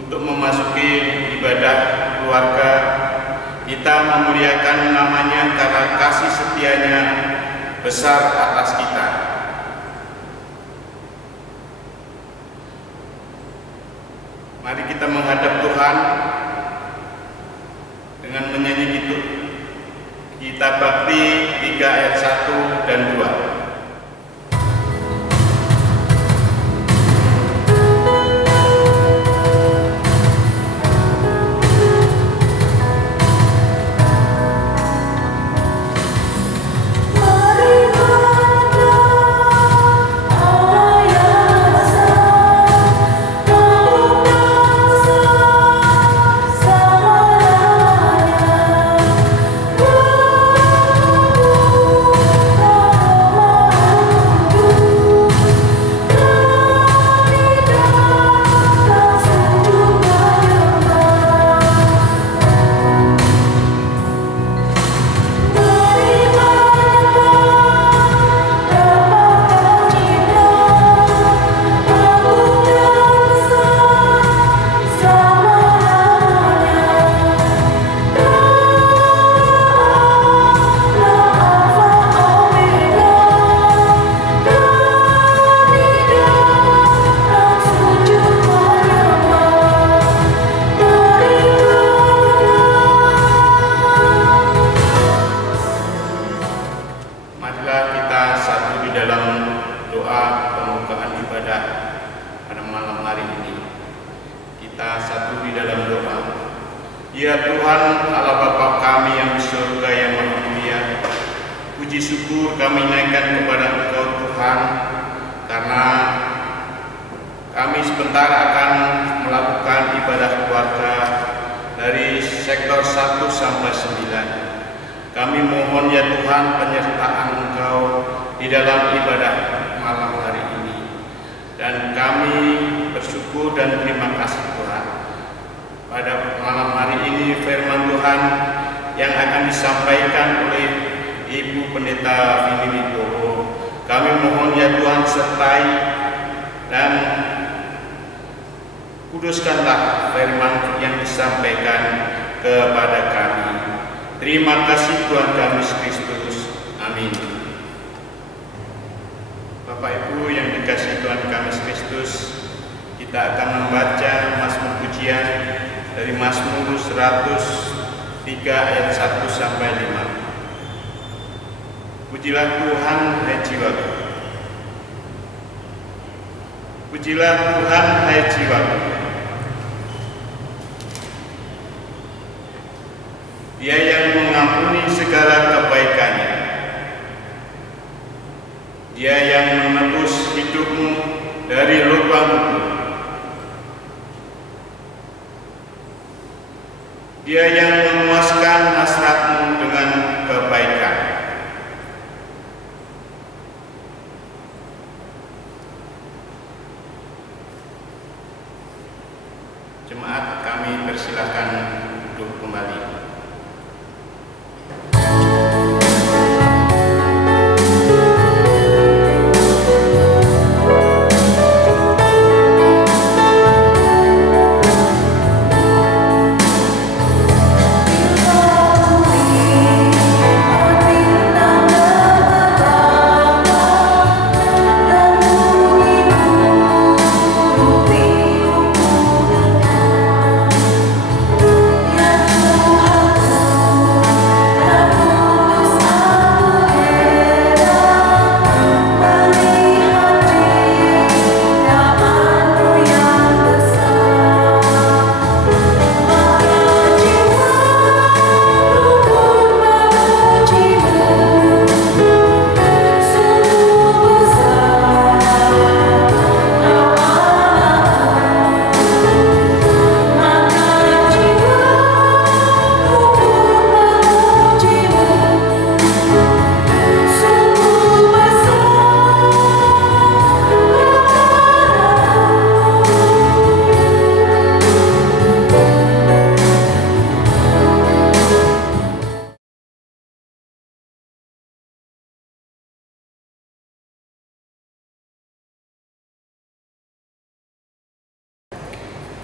untuk memasuki ibadah keluarga. Kita memuliakan namanya karena kasih setianya besar atas kita. Mari kita menghadap Tuhan dengan menyanyi gitu. Kitab Bakti 3 ayat 1 dan 2. Ya Tuhan Allah Bapa kami yang di surga yang maha mulia, puji syukur kami naikkan kepada Engkau Tuhan, karena kami sebentar akan melakukan ibadah keluarga dari sektor 1 sampai 9. Kami mohon ya Tuhan penyertaan Engkau di dalam ibadah malam hari ini, dan kami bersyukur dan terima kasih Tuhan. Pada malam hari ini firman Tuhan yang akan disampaikan oleh Ibu Pendeta Vini Wibowo, kami mohon ya Tuhan sertai dan kuduskanlah firman yang disampaikan kepada kami. Terima kasih Tuhan kami Yesus Kristus. Amin. Bapak Ibu yang dikasihi Tuhan kami Yesus Kristus, kita akan membaca Mazmur pujian dari Mazmur 103 ayat 1 sampai 5. Pujilah Tuhan hai jiwaku. Pujilah Tuhan hai jiwaku. Dia yang mengampuni segala kebaikannya. Dia yang menebus hidupmu dari lubang kubur. Dia yang memuaskan hasratmu dengan kebaikan. Jemaat kami persilakan duduk kembali. Tuhan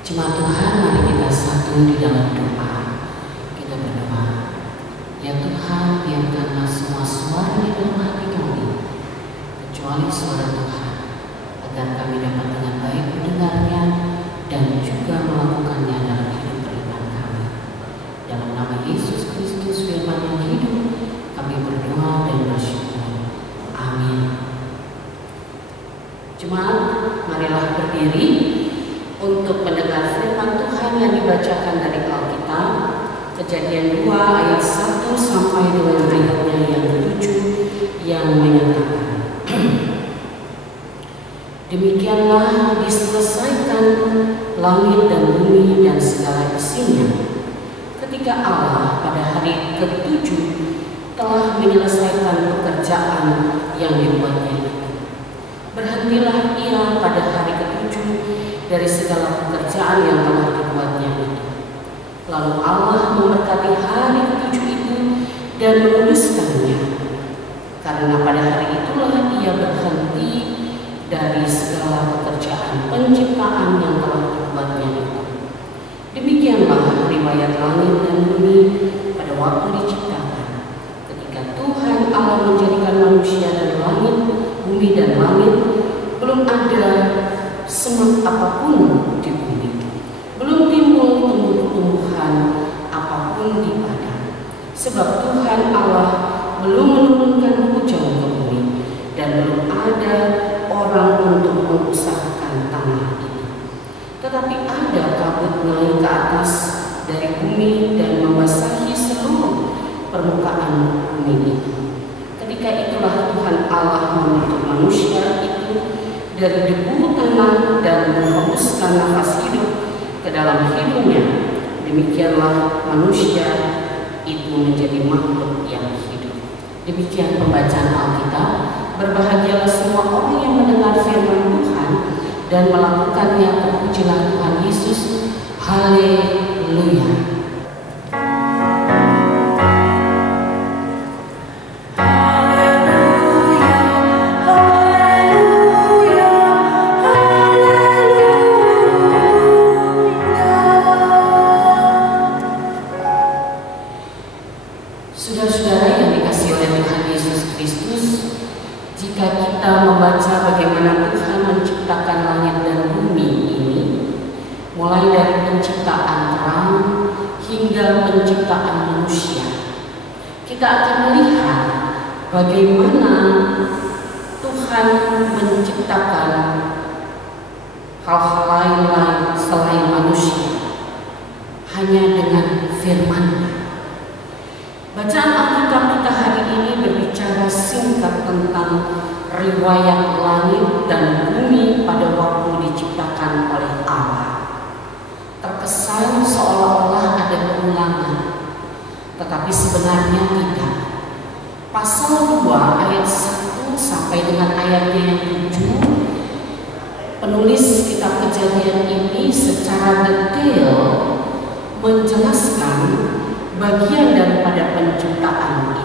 Jemaat Tuhan, mari kita satu di dalam doa. Kita berdoa. Ya Tuhan, biarkanlah semua suara di dalam hati kami, kecuali suara Tuhan, agar kami dapat dengan baik mendengarnya dan juga melakukannya dalam hidup beriman kami. Dalam nama Yesus Kristus, firman yang hidup, kami berdoa dan bersyukur. Amin. Jemaat, marilah berdiri untuk mendengar firman Tuhan yang dibacakan dari Alkitab, Kejadian 2 ayat 1 sampai dengan ayatnya yang ke-7 yang menyatakan, demikianlah diselesaikan langit dan bumi dan segala isinya, ketika Allah pada hari ke-7 telah menyelesaikan pekerjaan yang dibuatnya itu. Berhentilah ia pada hari ke-7 dari segala pekerjaan yang telah dibuatnya itu. Lalu Allah memberkati hari ke-7 itu dan menguduskannya, karena pada hari itulah ia berhenti dari segala pekerjaan penciptaan yang telah dibuatnya itu. Demikianlah riwayat langit dan bumi pada waktu diciptakan, ketika Tuhan Allah menjadikan manusia dari langit, bumi dan langit, belum ada semak apapun di bumi, belum timbul tumbuh-tumbuhan apapun di padang, sebab Tuhan Allah belum menurunkan hujan ke bumi, dan belum ada orang untuk mengusahakan tanah ini. Tetapi ada kabut naik ke atas dari bumi dan membasahi seluruh permukaan bumi itu. Ketika itulah Tuhan Allah membentuk manusia itu dari debu tanah dan menghembuskan nafas hidup ke dalam hidungnya. Demikianlah manusia itu menjadi makhluk yang hidup. Demikian pembacaan Alkitab. Berbahagialah semua orang yang mendengar firman Tuhan dan melakukannya. Terpujilah Tuhan Yesus. Haleluya. Saudara-saudara yang dikasihi oleh Tuhan Yesus Kristus, jika kita membaca bagaimana Tuhan menciptakan langit dan bumi ini, mulai dari penciptaan terang hingga penciptaan manusia, kita akan melihat bagaimana Tuhan menciptakan hal-hal lain selain manusia hanya dengan firman-Nya. Bacaan Alkitab kita hari ini berbicara singkat tentang riwayat langit dan bumi pada waktu diciptakan oleh Allah. Terkesan seolah-olah ada pengulangan, tetapi sebenarnya tidak. Pasal 2 ayat 1 sampai dengan ayatnya yang 7, penulis kitab Kejadian ini secara detail menjelaskan bagian daripada penciptaan itu.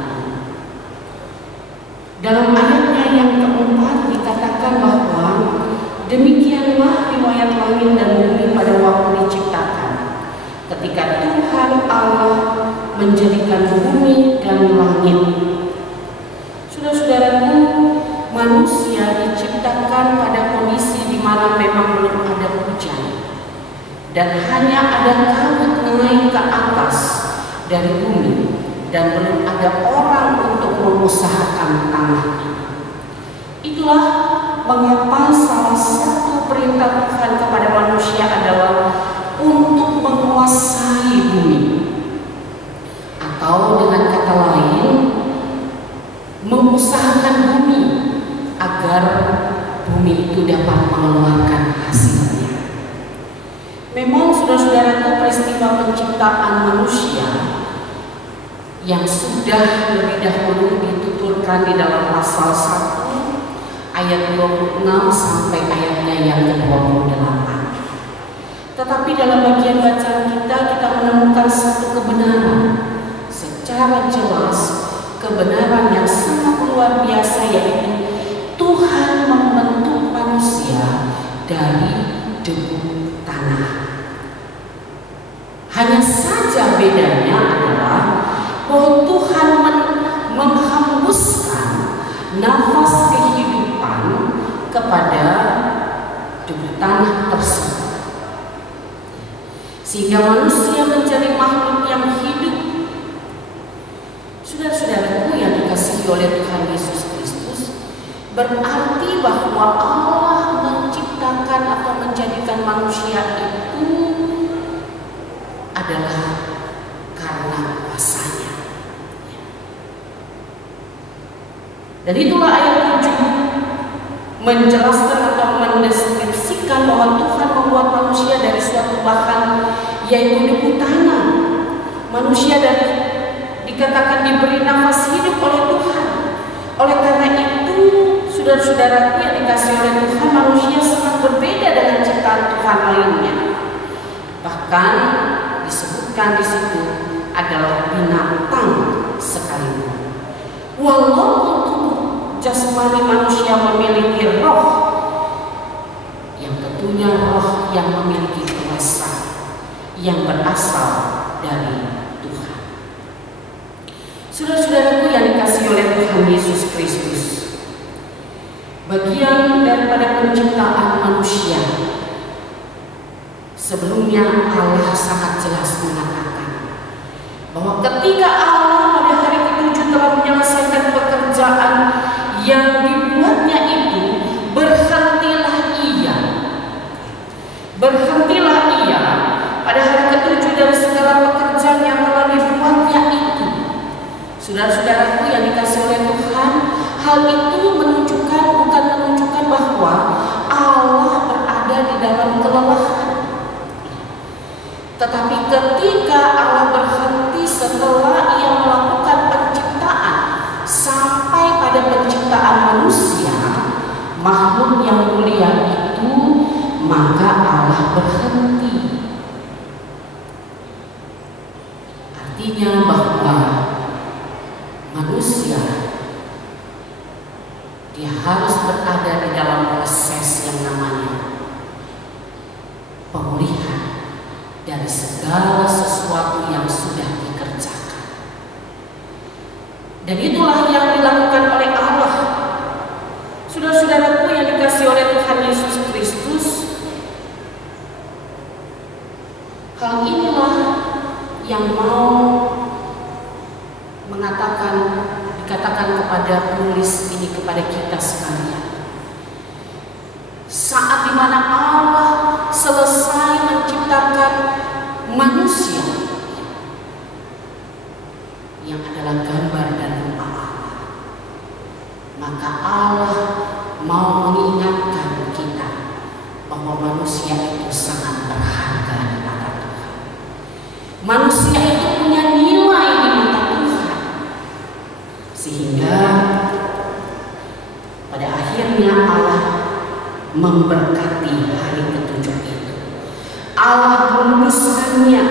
Dalam ayatnya yang keempat dikatakan bahwa demikianlah riwayat langit dan bumi pada waktu diciptakan, ketika Tuhan Allah menjadikan bumi dan langit. Saudara-saudaraku, manusia diciptakan pada kondisi di mana memang belum ada hujan dan hanya ada kabut naik ke atas dari bumi, dan belum ada orang untuk mengusahakan tanah ini. Itulah mengapa salah satu perintah Tuhan kepada manusia adalah untuk menguasai bumi, atau dengan kata lain, mengusahakan bumi agar bumi itu dapat mengeluarkan hasilnya. Memang saudara-saudaraku, peristiwa penciptaan manusia yang sudah lebih dahulu dituturkan di dalam pasal 1 ayat 26 sampai ayatnya yang ke-28. Tetapi dalam bagian bacaan kita menemukan satu kebenaran secara jelas, kebenaran yang sangat luar biasa, yaitu Tuhan membentuk manusia dari debu tanah. bedanya adalah bahwa Tuhan menghembuskan nafas kehidupan kepada tubuh tanah tersebut, sehingga manusia menjadi makhluk yang hidup. Saudara-saudaraku yang dikasihi oleh Tuhan Yesus Kristus, berarti bahwa Allah menciptakan atau menjadikan manusia itu adalah karena kuasanya. Dan itulah ayat 7 menjelaskan atau mendeskripsikan bahwa Tuhan membuat manusia dari suatu bahan, yaitu debu tanah. Manusia dikatakan diberi nafas hidup oleh Tuhan. Oleh karena itu, saudara-saudaraku yang dikasihi oleh Tuhan, manusia sangat berbeda dengan ciptaan Tuhan lainnya. Bahkan disebutkan di situ adalah binatang sekalipun. Walaupun tubuh jasmani manusia memiliki roh, yang tentunya roh yang memiliki kuasa yang berasal dari Tuhan. Saudara-saudaraku yang dikasihi oleh Tuhan Yesus Kristus, bagian daripada penciptaan manusia, sebelumnya Allah sangat jelas mengatakan bahwa ketika Allah pada hari ke-7 telah menyelesaikan pekerjaan yang dibuatnya itu, berhentilah ia pada hari ke-7 dari segala pekerjaan yang telah dibuatnya itu. Saudara-saudaraku yang dikasihi oleh Tuhan, hal itu bukan menunjukkan bahwa Allah berada di dalam kelelahan. Tetapi ketika Allah berhenti setelah ia melakukan penciptaan sampai pada penciptaan manusia, makhluk yang mulia itu, maka Allah berhenti. Artinya bahwa manusia dia harus berada di dalam proses yang namanya pemulihan dari segala sesuatu yang sudah dikerjakan. Dan itulah yang dilakukan oleh Allah. Saudara-saudaraku yang dikasihi oleh Tuhan Yesus Kristus, hal inilah yang mau dikatakan kepada penulis ini, kepada kita sekalian. Saat dimana Allah selesai menciptakan manusia yang adalah gambar dan rupa Allah, maka Allah mau mengingatkan kita bahwa manusia itu sangat berharga di mata Tuhan. Manusia itu punya nilai di mata Tuhan, sehingga pada akhirnya Allah memberkati hari ke-7 itu. Allah memuluskannya,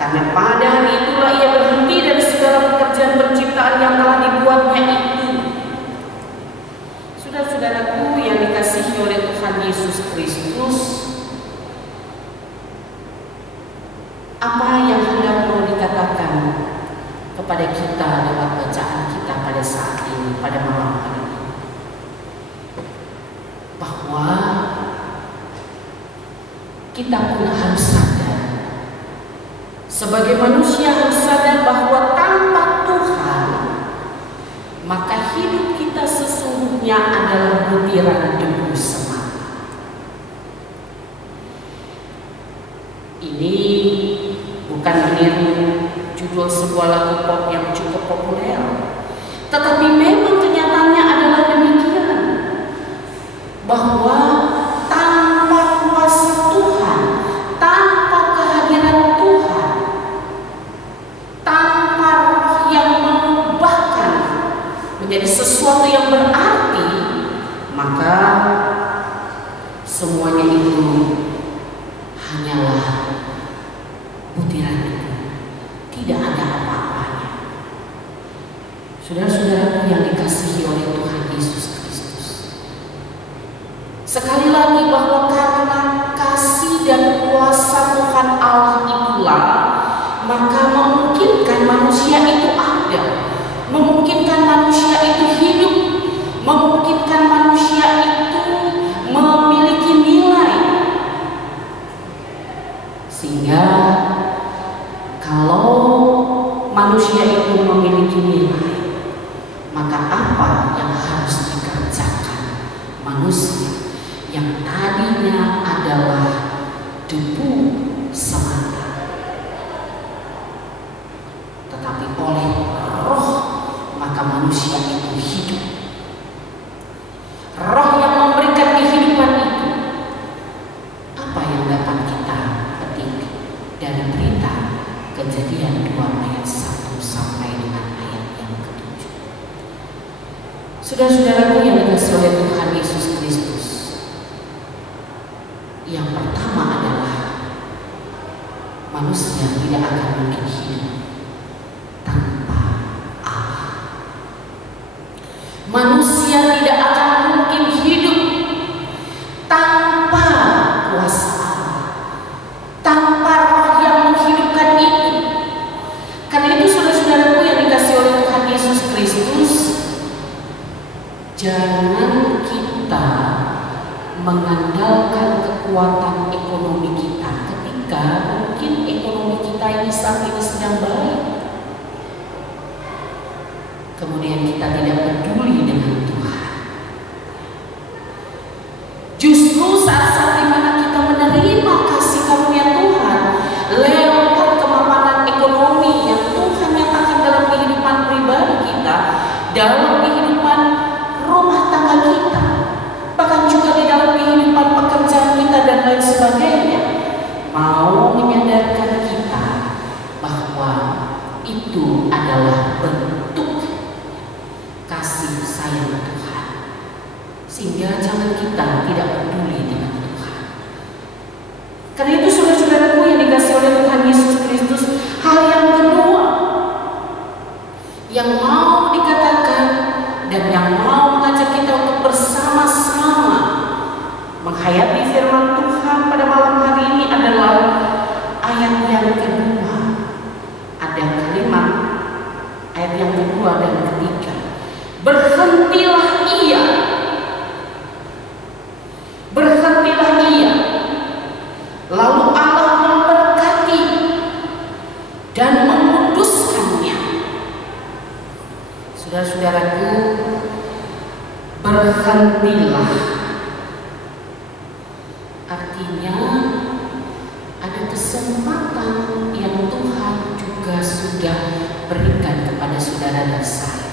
karena pada hari itulah ia berhenti dari segala pekerjaan penciptaan yang telah dibuatnya itu. Saudara-saudaraku yang dikasihi oleh Tuhan Yesus Kristus, apa yang hendak mau dikatakan kepada kita lewat bacaan kita pada saat ini, pada malam hari ini? Bahwa kita pun harus sadar, sebagai manusia harus sadar bahwa tanpa Tuhan, maka hidup kita sesungguhnya adalah butiran debu semata. Ini bukan meniru judul sebuah lagu pop yang cukup populer, tetapi memang kenyataannya adalah demikian, bahwa tanpa kuasa Tuhan, tanpa kehadiran Tuhan, tanpa roh yang mengubahkan menjadi sesuatu yang berarti, maka semuanya itu hanyalah butiran itu, tidak ada apa-apanya. Saudara-saudaraku yang dikasihi oleh Tuhan Yesus Kristus, sekali lagi bahwa karena kasih dan kuasa Tuhan Allah itulah, maka manusia itu ada, memungkinkan manusia itu hidup, memungkinkan manusia itu memiliki nilai. Sehingga kalau manusia itu memiliki nilai, maka apa yang harus dikerjakan manusia yang tadinya adalah debu semata, tetapi oleh roh maka manusia itu hidup. Roh yang memberikan kehidupan itu, apa yang dapat kita petik dari berita Kejadian 2 ayat 1 sampai dengan ayat yang ke-7. Saudara-saudaraku yang dikasihi oleh Tuhan Yesus Kristus, yang pertama adalah manusia tidak akan mungkin hidup tanpa Allah. Manusia tidak akan mungkin hidup tanpa kuasa Allah, tanpa roh yang menghidupkan itu. Karena itu saudara-saudaraku yang dikasihi oleh Tuhan Yesus Kristus, jangan kita mengandalkan kekuatan ekonomi kita ketika mungkin ekonomi kita ini saat ini sedang baik, kemudian kita tidak peduli dengan Tuhan. Justru saat-saat dimana kita menerima kasih karunia Tuhan lewat kemapanan ekonomi yang Tuhan nyatakan dalam kehidupan pribadi kita, dalam kehidupan rumah tangga kita, bahkan juga di dalam kehidupan pekerjaan kita dan lain sebagainya, mau menyadarkan kita bahwa itu adalah bentuk kasih sayang Tuhan, sehingga jangan kita tidak peduli dengan Tuhan. Karena itu saudara-saudaraku yang dikasihi oleh Tuhan Yesus Kristus, hal yang kedua yang mau dikatakan dan yang mau mengajak kita untuk bersama-sama menghayati firman Tuhan pada malam hari ini adalah ayat yang kedua. Ada kalimat ayat yang kedua dan ketiga. Berhentilah ia. Berhentilah ia. Lalu Allah memberkati dan menguduskannya. Saudara-saudaraku, berhentilah artinya ada kesempatan yang Tuhan juga sudah berikan kepada saudara dan saya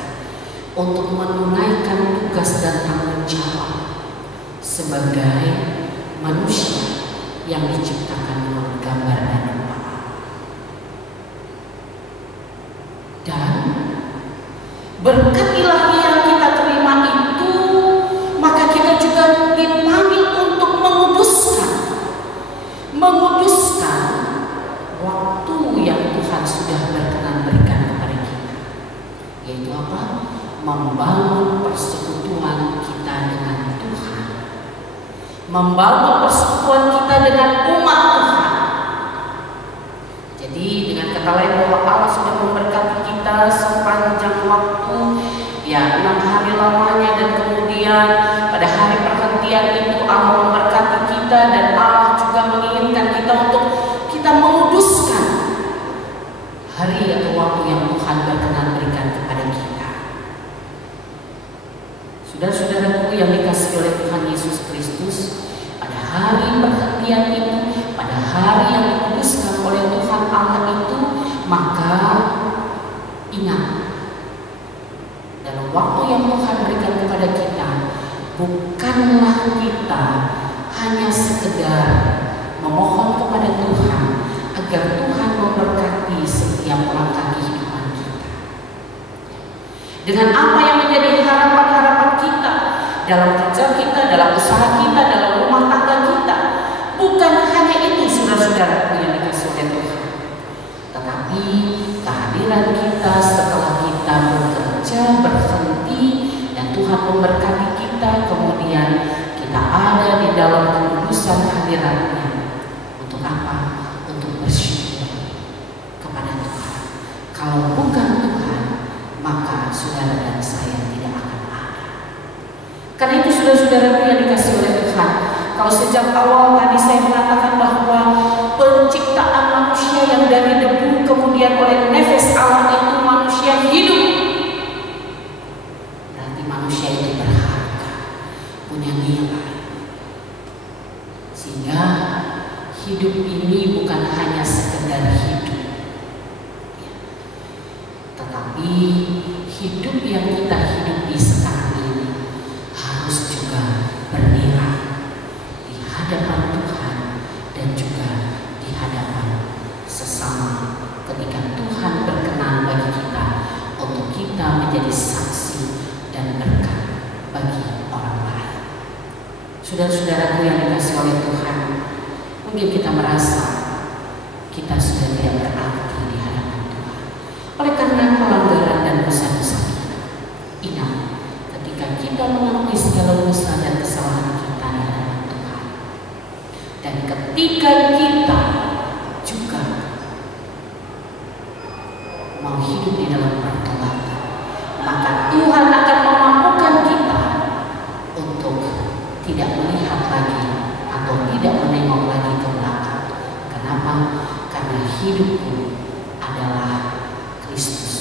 untuk menunaikan tugas dan tanggung jawab sebagai manusia yang diciptakan menurut gambar dan rupa Allah. Dan berkat ilahi yang kita terima itu, maka kita juga dipanggil untuk menguduskan waktu yang Tuhan sudah berkenan berikan kepada kita, yaitu apa? Membangun persekutuan kita dengan Tuhan, membangun persekutuan kita dengan umat Tuhan. Jadi dengan kata lain bahwa Allah sudah memberkati kita sepanjang waktu, ya 6 hari lamanya, dan kemudian pada hari perhentian itu Allah memberkati kita, dan Allah juga menginginkan kita untuk kita menguduskan hari atau waktu yang Tuhan berkenan berikan kepada kita. Saudara-saudaraku yang dikasihi oleh Tuhan Yesus Kristus, pada hari perhentian itu, pada hari yang dikuduskan oleh Tuhan Allah itu, maka ingat, dalam waktu yang Tuhan berikan kepada kita, bukanlah kita hanya sekedar memohon kepada Tuhan agar Tuhan memberkati setiap langkah kehidupan kita. Dengan apa yang menjadi harapan-harapan kita dalam kerja kita, dalam usaha kita, dalam rumah tangga kita, bukan hanya itu saudara-saudaraku yang dikasihi oleh Tuhan, tetapi kehadiran kita setelah kita bekerja, berhenti, dan Tuhan memberkati kita, kemudian kita ada di dalam kekudusan hadirat-Nya. Untuk apa? Untuk bersyukur kepada Tuhan. Kalau Karena itu saudara-saudaraku yang dikasih oleh Tuhan, kalau sejak awal tadi saya mengatakan bahwa penciptaan manusia yang dari debu kemudian oleh nefas Allah itu manusia hidup, berarti manusia itu berharga, punya nilai. Sehingga hidup ini bukan hanya sekedar hidup, tetapi hidup yang kita hidupi sekarang ini harus juga bernilai di hadapan Tuhan dan juga di hadapan sesama ketika Tuhan berkenan bagi kita untuk kita menjadi saksi dan berkat bagi orang lain. Saudara-saudaraku yang dikasihi oleh Tuhan, mungkin kita merasa kita sudah tidak berarti di hadapan Tuhan oleh karena pelanggaran dan dosa-dosa kita. Ingat, ketika kita mengakui segala dosa dan kesalahan kita di hadapan Tuhan, dan ketika kita juga mau hidup di dalam pertobatan, maka Tuhan akan memampukan kita untuk tidak melihat lagi atau tidak menengok lagi ke belakang. Kenapa? Karena hidupku adalah Kristus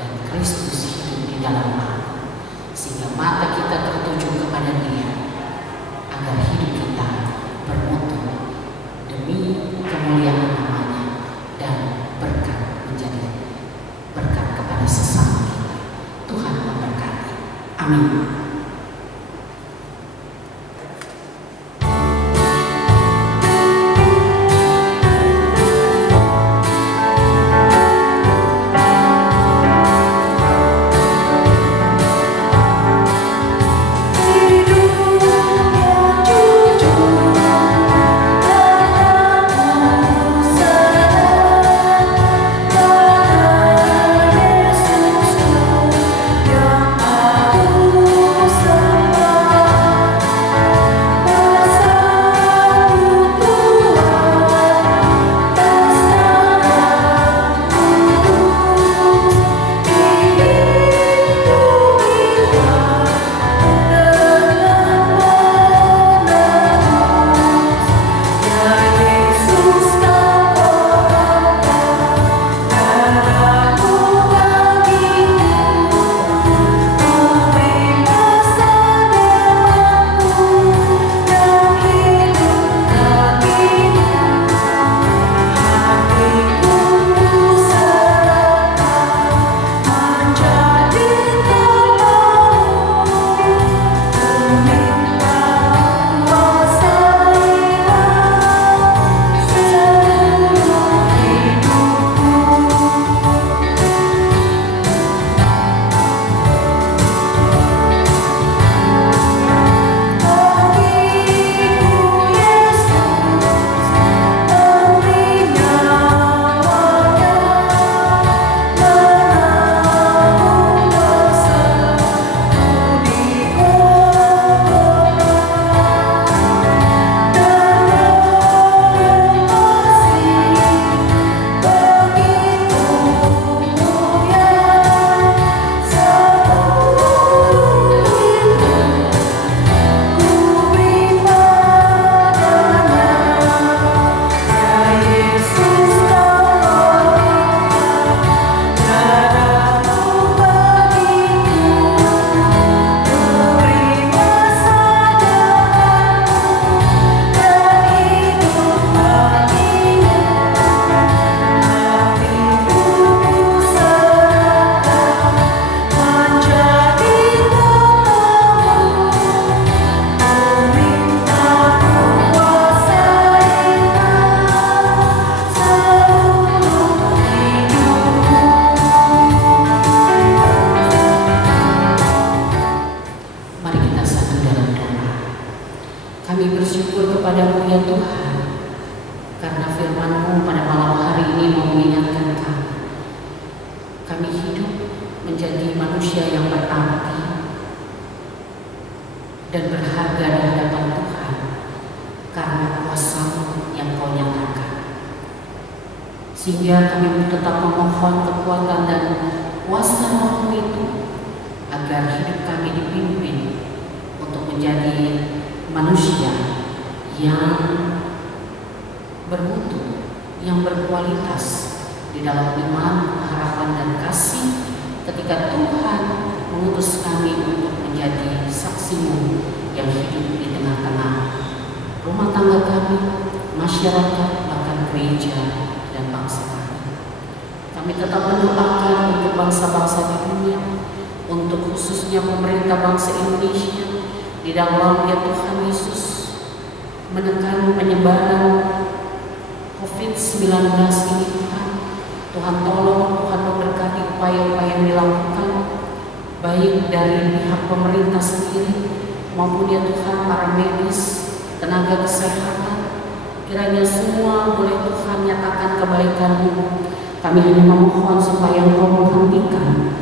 dan Kristus hidup di dalam aku, sehingga mata kita tertuju kepada Dia agar hidup kita bermutu demi kemuliaan namanya dan berkat menjadi berkat kepada sesama kita. Tuhan memberkati. Amin. dan berharga di hadapan Tuhan karena kuasa-Mu yang Kau nyatakan. Sehingga kami tetap memohon kekuatan dan kuasa Roh-Mu itu agar hidup kami dipimpin menjadi manusia yang bermutu, yang berkualitas di dalam iman, harapan, dan kasih ketika Tuhan mengutus kami untuk menjadi saksi-Mu yang hidup di tengah-tengah rumah tangga kami, masyarakat, bahkan gereja dan bangsa kami. Kami tetap mendoakan untuk bangsa-bangsa di dunia, untuk khususnya pemerintah bangsa Indonesia, di dalam ya Tuhan Yesus menekan penyebaran COVID-19 ini Tuhan. Tuhan tolong, Tuhan memberkati upaya-upaya yang dilakukan baik dari pihak pemerintah sendiri maupun ya Tuhan para medis, tenaga kesehatan. Kiranya semua boleh Tuhan nyatakan kebaikan-Mu. Kami hanya memohon supaya Engkau menghentikan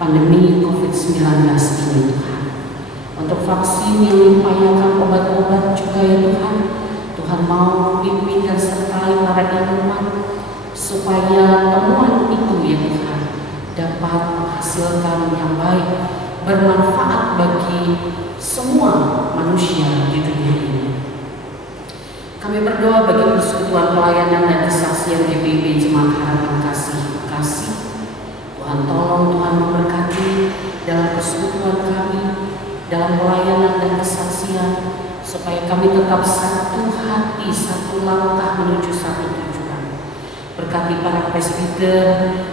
pandemi COVID-19 ini Tuhan. Untuk vaksin yang diupayakan, obat-obat juga ya Tuhan, Tuhan mau pimpin dan sertai para ilmuwan supaya temuan itu ya Tuhan dapat menghasilkan yang baik, bermanfaat bagi semua manusia di dunia ini. Kami berdoa bagi persekutuan pelayanan dan kesaksian GBIB Jemaat Harapan Kasih. Tuhan tolong, Tuhan memberkati dalam persekutuan kami, dalam pelayanan dan kesaksian, supaya kami tetap satu hati, satu langkah menuju satu tujuan. Berkati para presbiter,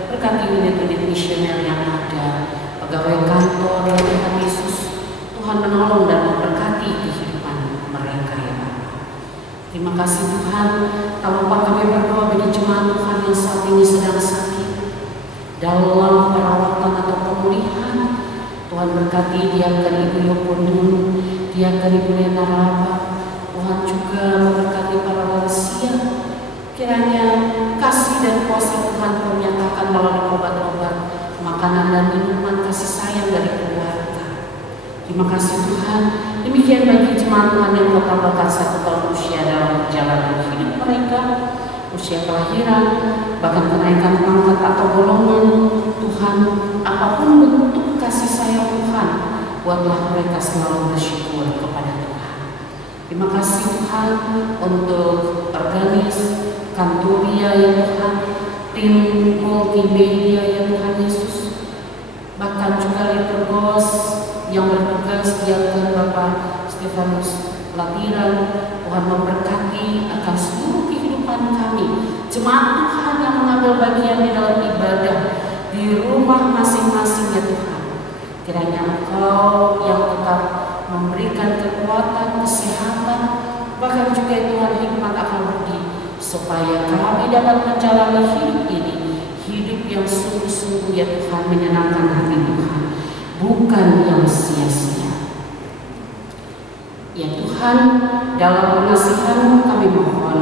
berkati unit-unit misioner yang ada, pegawai kantor, ya Tuhan Yesus, Tuhan menolong dan memberkati kehidupan mereka ya Bapa. Terima kasih Tuhan, tak lupa kami berdoa bagi jemaat Tuhan yang saat ini sedang sakit dalam perawatan atau pemulihan. Tuhan berkati Diaken Ibu Yopondun, Diaken Ibu Nena Raba. Tuhan juga memberkati para lansia. Kiranya kasih dan kuasa Tuhan Kau nyatakan melalui obat-obat, makanan dan minuman, kasih sayang dari keluarga. Terima kasih Tuhan. Demikian bagi jemaat Tuhan yang Kau tambahkan 1 tahun usia dalam perjalanan hidup mereka, usia kelahiran, bahkan kenaikan pangkat atau golongan. Tuhan, apapun bentuk kasih sayang Tuhan, buatlah mereka selalu bersyukur kepada Tuhan. Terima kasih Tuhan untuk organis Kantoria ya Tuhan, tim multimedia ya Tuhan Yesus, bahkan juga liturgos yang bertugas Diaken Bapak Stefanus Latiran. Tuhan memberkati akan seluruh kehidupan kami, jemaat Tuhan yang mengambil bagian di dalam ibadah di rumah masing-masing ya Tuhan. Kiranya Engkau yang tetap memberikan kekuatan, kesehatan, bahkan juga Tuhan hikmat akal budi, supaya kami dapat menjalani hidup ini, hidup yang sungguh-sungguh ya Tuhan, menyenangkan hati Tuhan, bukan yang sia-sia. Ya Tuhan, dalam pengasihan-Mu kami mohon,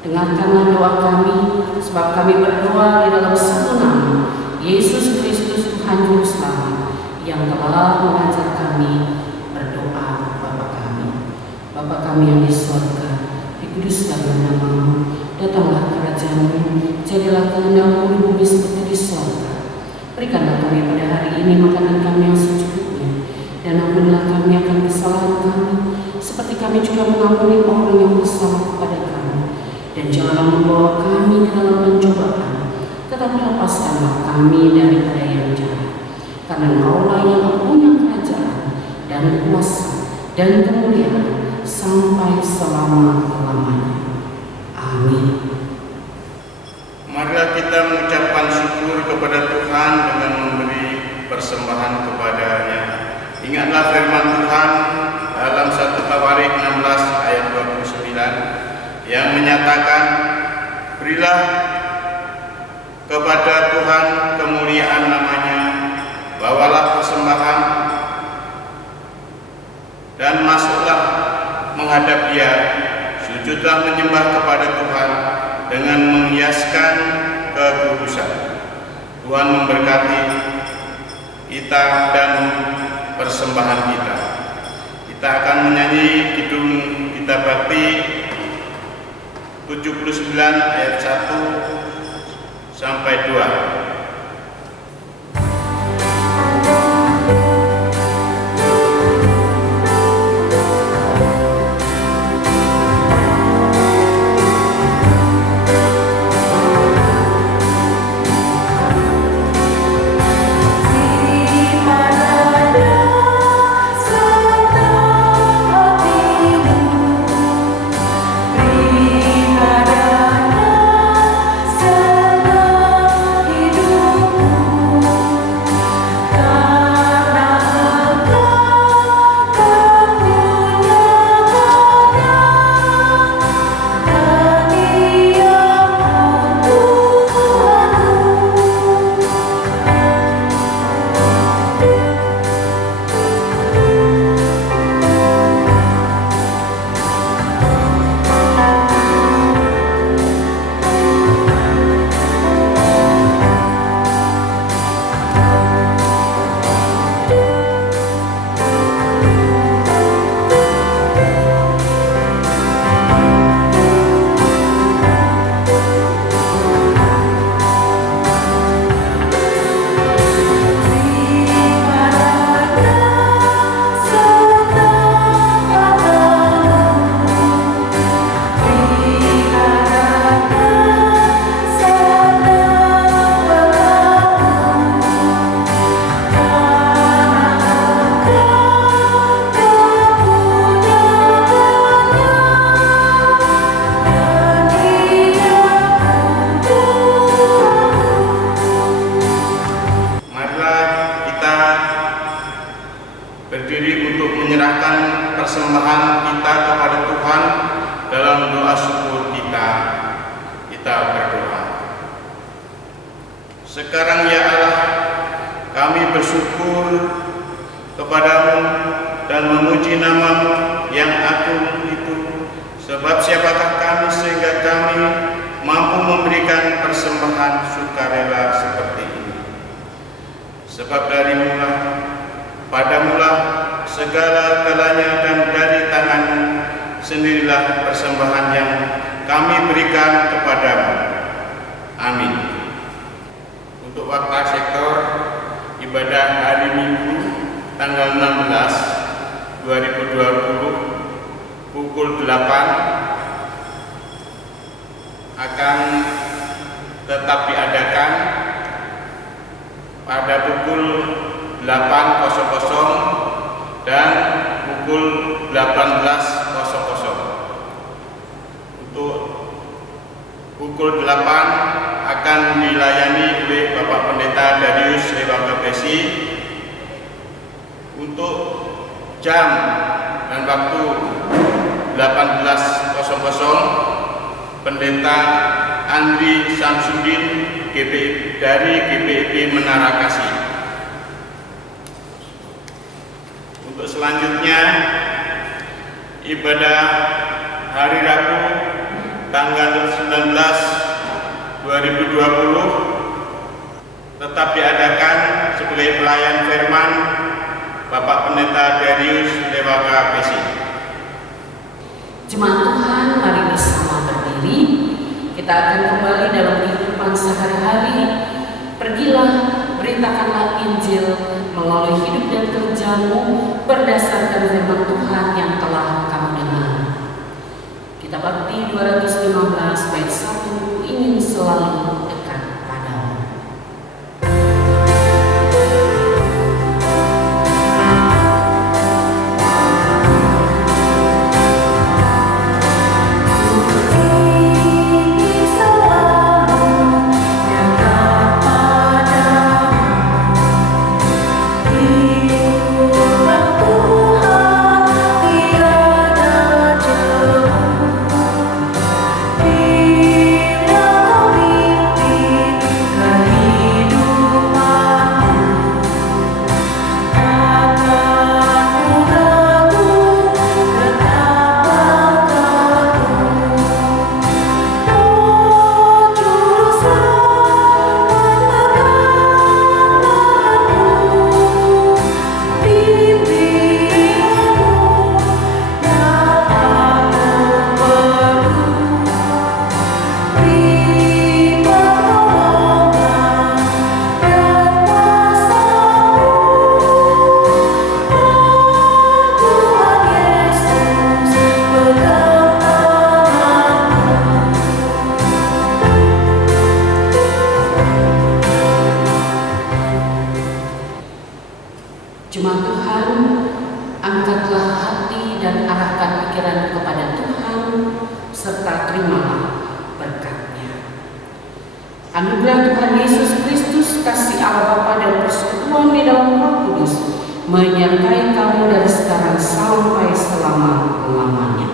dengarkanlah doa kami, sebab kami berdoa di dalam satu nama, Yesus Kristus Tuhan Juru Selamat, yang telah mengajar kami berdoa Bapa kami. Bapa kami yang di surga, dikuduslah nama-Mu, datanglah kerajaan-Mu, jadilah kehendak-Mu di bumi seperti di surga. Berikanlah kami pada hari ini makanan kami yang secukupnya, dan ampunilah kami akan kesalahan kami, seperti kami juga mengampuni orang yang bersalah kepada kami. Dan janganlah membawa kami ke dalam pencobaan, tetapi lepaskanlah kami daripada yang jahat. Karena Engkau-lah yang punya kerajaan dan kuasa dan kemuliaan sampai selama-lamanya. Amin. Marilah kita mengucapkan syukur kepada Tuhan dengan memberi persembahan kepada-Nya. Ingatlah firman Tuhan dalam 1 Tawarik 16 ayat 29 yang menyatakan, berilah kepada Tuhan kemuliaan namanya, bawalah persembahan dan masuklah menghadap Dia, sujudlah menyembah kepada Tuhan dengan menghiaskan kekudusan. Tuhan memberkati kita dan persembahan kita. Kita akan menyanyi kidung Kitab Bakti 79 ayat 1 sampai 2. Sekarang ya Allah, kami bersyukur kepadamu dan memuji nama-Mu yang agung itu. Sebab siapakah kami sehingga kami mampu memberikan persembahan sukarela seperti ini? Sebab darimu-lah, padamu-lah segala-galanya, dan dari tangan-Mu sendirilah persembahan yang kami berikan kepadamu. Amin. Untuk waktu sektor ibadah hari Minggu tanggal 16 2020 pukul 8 akan tetap diadakan pada pukul 8.00 dan pukul 18.00. Untuk pukul 8 akan dilayani oleh Bapak Pendeta Darius Lewaka Besi. Untuk jam dan waktu 18.00 Pendeta Andri Samsudin dari GPIB Menara Kasih. Untuk selanjutnya ibadah hari Rabu tanggal 19 2020 tetap diadakan sebagai pelayan firman Bapak Pendeta Darius Lewaka Besi. Jemaat Tuhan, mari bersama berdiri. Kita akan kembali dalam kehidupan sehari-hari. Pergilah, beritakanlah Injil melalui hidup dan kerja-Mu berdasarkan firman Tuhan yang telah kamu dengar. Kitab Bakti 215 bait 1, ingin selalu dekat padamu. Jemaat Tuhan, angkatlah hati dan arahkan pikiran kepada Tuhan, serta terimalah berkat-Nya. Anugerah Tuhan Yesus Kristus, kasih Allah Bapa dan persekutuan di dalam Roh Kudus menyertai kamu dari sekarang sampai selama-lamanya.